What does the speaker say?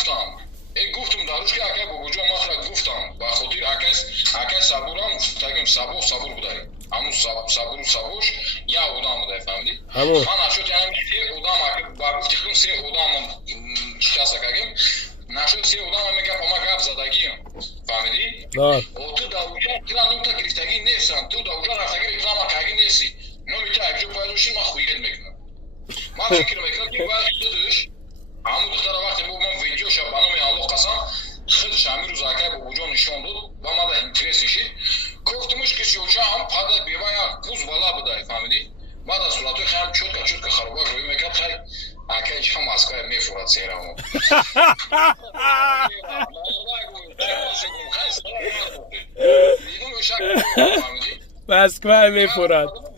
گفتم گفتم داروش که اکای بابوجا ماخرا گفتم با خاطر اکای صبورم تاگم صبور بودای همون صبورش یا اودام بودای فهمیدی همون من اشوت یعنی اودام اکای با گفتی خودم سه اودام چیکار کردیم نشد سه اودام میگه ما گفت زدگیم فهمیدی آه او تو داوجا کلا نقطه گرفتگی نیستن تو داوجا رفتگی اقدام کردی نیستی نو میگه اگه پایدوشی ما خوید میکنم ما فکر میکنم که باید خودش همون دختر وقتی بود من ویدیو شب بانو می الله قسم خودش همین روز اکای بابوجا نشون داد با ما da interes شد گفتمش که شوچا هم پاده بیویا کوز بالا بوده فهمیدی بعد از صورتو خیلی چوت که خرابا روی میکرد خیلی اکای هم اسکای میفورد سیرامو مسکوه میفورد